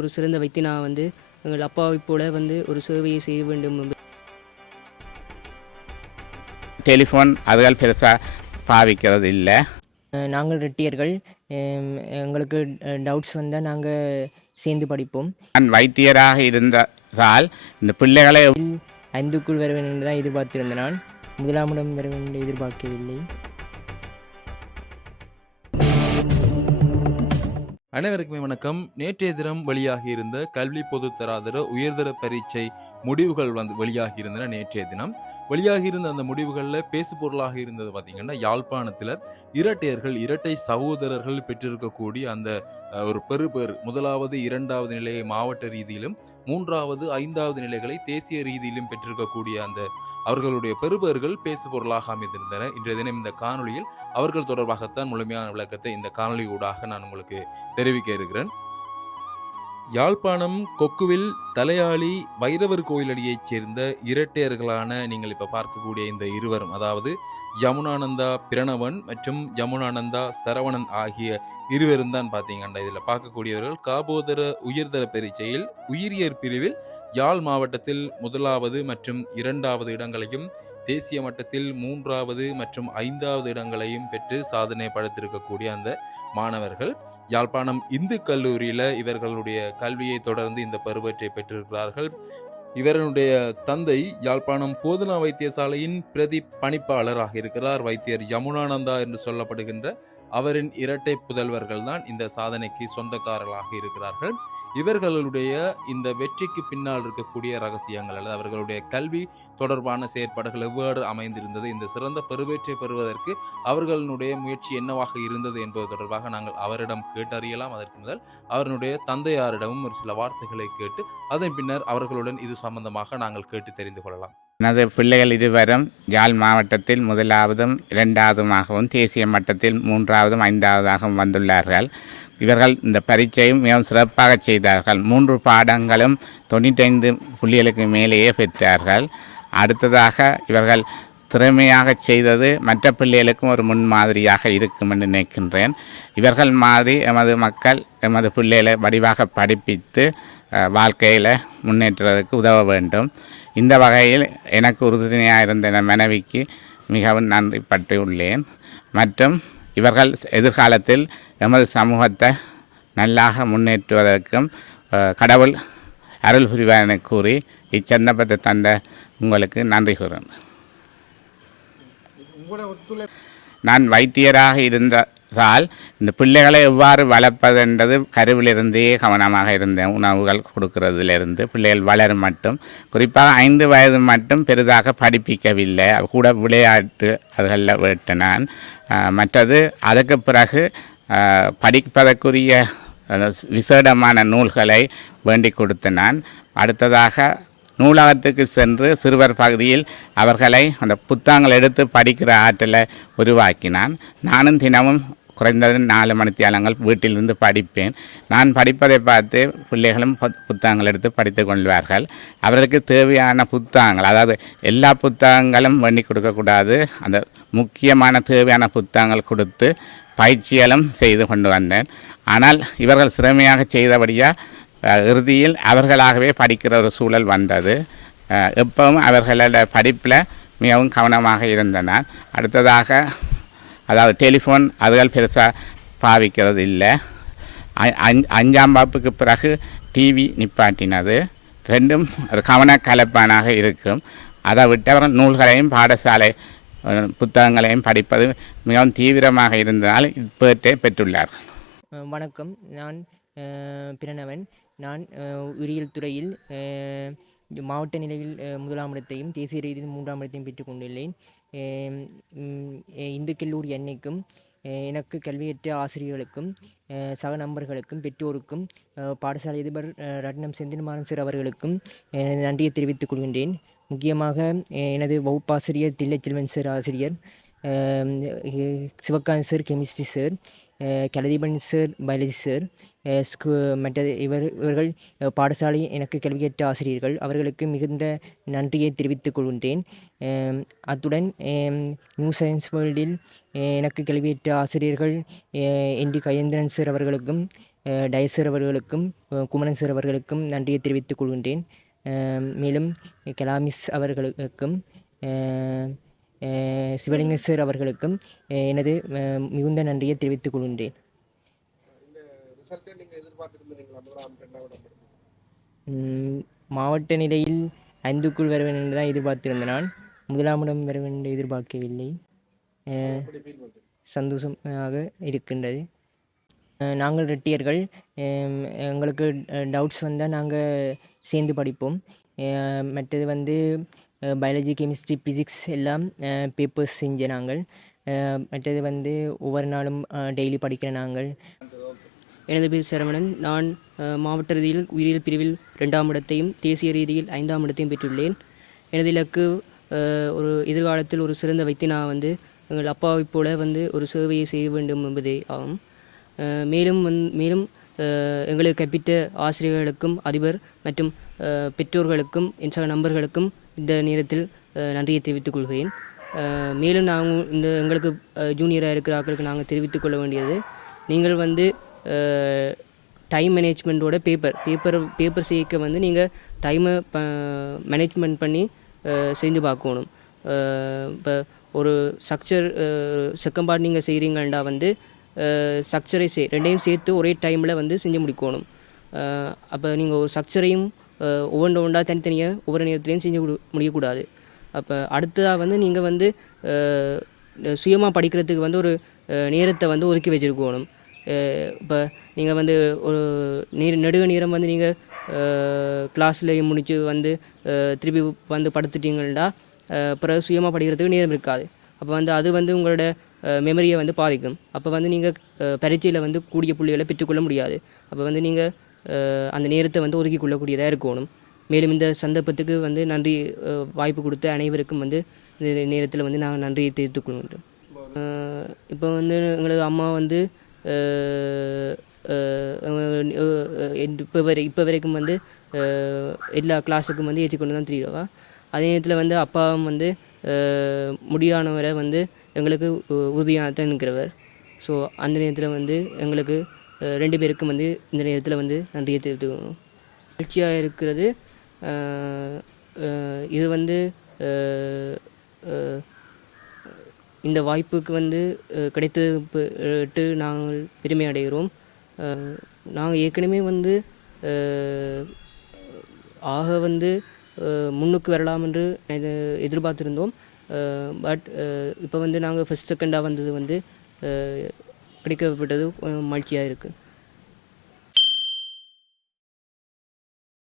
ஒரு சிறந்த வைத்தியனா எங்கள் அப்பாவைப் போல ஒரு சேவையை செய்ய வேண்டும். டெலிஃபோன் அதுகள் பெருசாக பாவிக்கிறது இல்லை. நாங்கள் ரெட்டியர்கள். எங்களுக்கு டவுட்ஸ் வந்தால் நாங்கள் சேர்ந்து படிப்போம். நான் வைத்தியராக இருந்தால் இந்த பிள்ளைகளை 5க்குள் வர வேண்டும் என்று தான் எதிர்பார்த்திருந்த நான் முதலாமிடம் வர வேண்டும் என்று எதிர்பார்க்கவில்லை. அனைவருக்குமே வணக்கம். நேற்றைய தினம் வெளியாகி இருந்த கல்வி பொதுத்தராதர உயர்தர பரீட்சை முடிவுகள் வெளியாகி இருந்தன. நேற்றைய தினம் வெளியாகி இருந்த அந்த முடிவுகளில் பேசு பொருளாக இருந்தது பார்த்தீங்கன்னா, யாழ்ப்பாணத்தில் இரட்டை சகோதரர்கள் பெற்றிருக்கக்கூடிய அந்த ஒரு பெறுபேறு, முதலாவது 2வது நிலையை மாவட்ட ரீதியிலும் 3வது 5வது நிலைகளை தேசிய ரீதியிலும் பெற்றிருக்கக்கூடிய அந்த அவர்களுடைய பெறுபேறுகள் பேசு பொருளாக அமைந்திருந்தன. இன்றைய தினம் இந்த காணொலியில் அவர்கள் தொடர்பாகத்தான் முழுமையான விளக்கத்தை இந்த காணொலி ஊடாக நான் உங்களுக்கு தெரிவிக்க இருக்கிறேன். யாழ்ப்பாணம் கொக்குவில் தலையாளி வைரவர் கோயிலடியைச் சேர்ந்த இரட்டையர்களான நீங்கள் இப்ப பார்க்கக்கூடிய இந்த இருவரும், அதாவது யமுனானந்தா பிரணவன் மற்றும் யமுனானந்தா சரவணன் ஆகிய இருவரும் தான் பார்த்தீங்கன்னா இதில் பார்க்கக்கூடியவர்கள் காபோதர உயர்தர பரீட்சையில் உயிரியற் பிரிவில் யாழ் மாவட்டத்தில் 1வது மற்றும் 2வது இடங்களையும் தேசிய மட்டத்தில் 3வது மற்றும் 5வது இடங்களையும் பெற்று சாதனை படைத்திருக்கக்கூடிய அந்த மாணவர்கள் யாழ்ப்பாணம் இந்து கல்லூரியில் இவர்களுடைய கல்வியை தொடர்ந்து இந்த பருவத்தை பெற்றிருக்கிறார்கள். இவருடைய தந்தை யாழ்ப்பாணம் போதனா வைத்தியசாலையின் பிரதி பணிப்பாளராக இருக்கிறார். வைத்தியர் யமுனானந்தா என்று சொல்லப்படுகின்ற அவரின் இரட்டை புதல்வர்கள் தான் இந்த சாதனைக்கு சொந்தக்காரர்களாக இருக்கிறார்கள். இவர்களுடைய இந்த வெற்றிக்கு பின்னால் இருக்கக்கூடிய ரகசியங்கள் அல்லது அவர்களுடைய கல்வி தொடர்பான செயற்பாடுகள் எவ்வாறு அமைந்திருந்தது, இந்த சிறந்த பெருவேற்றை பெறுவதற்கு அவர்களுடைய முயற்சி என்னவாக இருந்தது என்பது தொடர்பாக நாங்கள் அவரிடம் கேட்டறியலாம். அதற்கு முதல் அவருடைய தந்தையாரிடமும் ஒரு சில வார்த்தைகளை கேட்டு அதன் பின்னர் அவர்களுடன் இது சம்பந்தமாக நாங்கள் கேட்டு தெரிந்து கொள்ளலாம். எனது பிள்ளைகள் இருவரும் யாழ் மாவட்டத்தில் 1வதும் 2வதுமாகவும் தேசிய மட்டத்தில் 3வதும் 5வதாகவும் வந்துள்ளார்கள். இவர்கள் இந்த பரீட்சையும் மிகவும் சிறப்பாக செய்தார்கள். 3 பாடங்களும் 95 புள்ளிகளுக்கு மேலேயே பெற்றார்கள். அடுத்ததாக இவர்கள் திறமையாக செய்தது மற்ற பிள்ளைகளுக்கும் ஒரு முன்மாதிரியாக இருக்கும் என்று நினைக்கின்றேன். இவர்கள் மாதிரி எமது மக்கள் எமது பிள்ளைகளை வடிவாக படிப்பித்து வாழ்க்கையில் முன்னேற்றுவதற்கு உதவ வேண்டும். இந்த வகையில் எனக்கு உறுதுணையாக இருந்த என் மனைவிக்கு மிகவும் நன்றிப்பட்டு உள்ளேன். மற்றும் இவர்கள் எதிர்காலத்தில் எமது சமூகத்தை நல்லாக முன்னேற்றுவதற்கும் கடவுள் அருள் புரிவார் என கூறி இச்சந்தர்ப்பத்தை தந்த உங்களுக்கு நன்றி கூறுகிறேன். நான் வைத்தியராக இருந்தால் இந்த பிள்ளைகளை எவ்வாறு வளர்ப்பது என்றது கருவிலிருந்தே கவனமாக இருந்தேன். உணவுகள் கொடுக்கறதிலிருந்து பிள்ளைகள் வளரும் மட்டும், குறிப்பாக 5 வயது மட்டும் பெரிதாக படிப்பிக்கவில்லை. கூட விளையாட்டு அதுகளில் விட்டு நான் மற்றது அதுக்கு பிறகு படிப்பதற்குரிய விசேடமான நூல்களை வேண்டி கொடுத்து நான் அடுத்ததாக நூலகத்துக்கு சென்று சிறுவர் பகுதியில் அவர்களை அந்த புத்தகங்கள் எடுத்து படிக்கிற ஆற்றலை உருவாக்கினான். நானும் தினமும் குறைந்தது 4 மணித்தியாலங்கள் வீட்டிலிருந்து படிப்பேன். நான் படிப்பதை பார்த்து பிள்ளைகளும் புத்தகங்கள் எடுத்து படித்து கொள்வார்கள். அவர்களுக்கு தேவையான புத்தகங்கள், அதாவது எல்லா புத்தகங்களும் வேண்டி கொடுக்கக்கூடாது, அந்த முக்கியமான தேவையான புத்தகங்கள் கொடுத்து பயிற்சிகளும் செய்து கொண்டு வந்தேன். ஆனால் இவர்கள் சிறமையாக செய்தபடியாக இறுதியில் அவர்களாகவே படிக்கிற ஒரு சூழல் வந்தது. எப்பவும் அவர்களோட படிப்பில் மிகவும் கவனமாக இருந்தனர். அடுத்ததாக அதாவது டெலிஃபோன் அதுகள் பெருசாக பாவிக்கிறது இல்லை. 5ஆம் வகுப்புக்கு பிறகு டிவி நிப்பாட்டினது. ரெண்டும் ஒரு கவனக்கலப்பானாக இருக்கும். அதை விட்டவர்கள் நூல்களையும் பாடசாலை புத்தகங்களையும் படிப்பது மிகவும் தீவிரமாக இருந்ததால் இப்பேற்றை பெற்றுள்ளார்கள். வணக்கம், நான் பிரணவன். நான் உயிரியல் துறையில் மாவட்ட நிலையில் 1ஆம் இடத்தையும் தேசிய ரீதியில் 3ஆம் இடத்தையும் பெற்றுக்கொண்டுள்ளேன். இந்து கல்லூரி அன்னைக்கும் எனக்கு கல்வியற்ற ஆசிரியர்களுக்கும் சக நண்பர்களுக்கும் பெற்றோருக்கும் பாடசாலை அதிபர் ரட்னம் செந்தில்மாறன் சார் அவர்களுக்கும் நன்றியை தெரிவித்துக் கொள்கின்றேன். முக்கியமாக எனது வகுப்பாசிரியர் தில்லைச்செல்வன் சார் ஆசிரியர், Sivakanth sir chemistry sir, Kalatheepan sir biology sir, இவர்கள் பாடசாலை எனக்கு கல்வியற்ற ஆசிரியர்கள், அவர்களுக்கு மிகுந்த நன்றியை தெரிவித்துக் கொள்கின்றேன். அத்துடன் நியூ சயின்ஸ் வேர்ல்டில் எனக்கு கல்வியற்ற ஆசிரியர்கள் என் டி கயேந்திரன் சார் அவர்களுக்கும் டயஸ் சார் அவர்களுக்கும் குமரன் சார் அவர்களுக்கும் நன்றியை தெரிவித்துக் கொள்கின்றேன். மேலும் கலாமிஸ் அவர்களுக்கும் சிவலிங்க சார் அவர்களுக்கும் எனது மிகுந்த நன்றியை தெரிவித்துக் கொள்கின்றேன். மாவட்ட நிலையில் 5க்குள் வர வேண்டும் என்று தான் எதிர்பார்த்திருந்த நான் முதலாம் இடம் வர வேண்டும் என்று எதிர்பார்க்கவில்லை. சந்தோஷமாக இருக்கின்றது. நாங்கள் ரெட்டியர்கள் எங்களுக்கு டவுட்ஸ் வந்தால் நாங்கள் சேர்ந்து படிப்போம். மற்றது வந்து பயாலஜி, கெமிஸ்ட்ரி, ஃபிசிக்ஸ் எல்லாம் பேப்பர்ஸ் செஞ்ச நாங்கள். மற்றது வந்து ஒவ்வொரு நாளும் டெய்லி படிக்கிற நாங்கள். எனது பேர் சரவணன். நான் மாவட்ட ரீதியில் உயிரியல் பிரிவில் 2ஆம் இடத்தையும் தேசிய ரீதியில் 5ஆம் இடத்தையும் பெற்றுள்ளேன். எனது இலக்கு ஒரு எதிர்காலத்தில் ஒரு சிறந்த வைத்தியனாக வந்து எங்கள் அப்பாவைப் போல வந்து ஒரு சேவையை செய்ய வேண்டும் என்பதே ஆகும். மேலும் எங்களுக்கு கற்பித்த ஆசிரியர்களுக்கும் அதிபர் மற்றும் பெற்றோர்களுக்கும் என் சக நண்பர்களுக்கும் இந்த நேரத்தில் நன்றியை தெரிவித்துக் கொள்கிறேன். மேலும் நாங்கள் எங்களுக்கு ஜூனியராக இருக்கிற ஆட்களுக்கு நாங்கள் தெரிவித்துக் கொள்ள வேண்டியது, நீங்கள் வந்து டைம் மேனேஜ்மெண்ட்டோட பேப்பர் செய்ய வந்து நீங்கள் டைமை மேனேஜ்மெண்ட் பண்ணி செஞ்சு பார்க்கணும். இப்போ ஒரு ஸ்ட்ரக்சர் செகண்ட் பார்ட் நீங்கள் செய்கிறீங்கள்டா வந்து ஸ்ட்ரக்சரை ரெண்டையும் சேர்த்து ஒரே டைமில் வந்து செஞ்சு முடிக்கணும். அப்போ நீங்கள் ஒரு ஸ்ட்ரக்சரையும் ஒவ்வொன்றா தனித்தனியாக ஒவ்வொரு நேரத்துலையும் செஞ்சு முடியக்கூடாது. அப்போ அடுத்ததாக வந்து நீங்கள் வந்து சுயமாக படிக்கிறதுக்கு வந்து ஒரு நேரத்தை வந்து ஒதுக்கி வச்சுருக்கணும். இப்போ நீங்கள் வந்து ஒரு நெடுக நேரம் வந்து நீங்கள் கிளாஸில் முடித்து வந்து திருப்பி வந்து படுத்துட்டீங்கன்னா பிறகு சுயமாக படிக்கிறதுக்கு நேரம் இருக்காது. அப்போ வந்து அது வந்து உங்களோட மெமரியை வந்து பாதிக்கும். அப்போ வந்து நீங்கள் பரீட்சையில் வந்து கூடிய புள்ளிகளை பெற்றுக்கொள்ள முடியாது. அப்போ வந்து நீங்கள் அந்த நேரத்தை வந்து ஒதுக்கி கொள்ளக்கூடியதாக இருக்கணும். மேலும் இந்த சந்தர்ப்பத்துக்கு வந்து நன்றி, வாய்ப்பு கொடுத்த அனைவருக்கும் வந்து இந்த நேரத்தில் வந்து நாங்கள் நன்றியை தெரிவித்துக் கொள்கின்றோம். இப்போ வந்து எங்களது அம்மா வந்து இப்போ வரைக்கும் வந்து எல்லா கிளாஸுக்கும் வந்து ஏற்றி கொண்டு தான் தெரியுவா. அதே நேரத்தில் வந்து அப்பாவும் வந்து முடியானவரை வந்து எங்களுக்கு உறுதியாக தான் இருக்கிறவர். ஸோ அந்த நேரத்தில் வந்து எங்களுக்கு 2 பேருக்கும் வந்து இந்த நேரத்தில் வந்து நன்றியை தெரிவித்துக்கணும். மகிழ்ச்சியாக இருக்கிறது. இது வந்து இந்த வாய்ப்புக்கு வந்து கிடைத்து நாங்கள் பெருமை அடைகிறோம். நாங்கள் ஏற்கனவே வந்து வந்து முன்னுக்கு வரலாம் என்று எதிர்பார்த்திருந்தோம். பட் இப்போ வந்து நாங்கள் ஃபஸ்ட் செகண்டாக வந்தது வந்து கிடைக்கப்பட்டது மகிழ்ச்சியாக இருக்குது.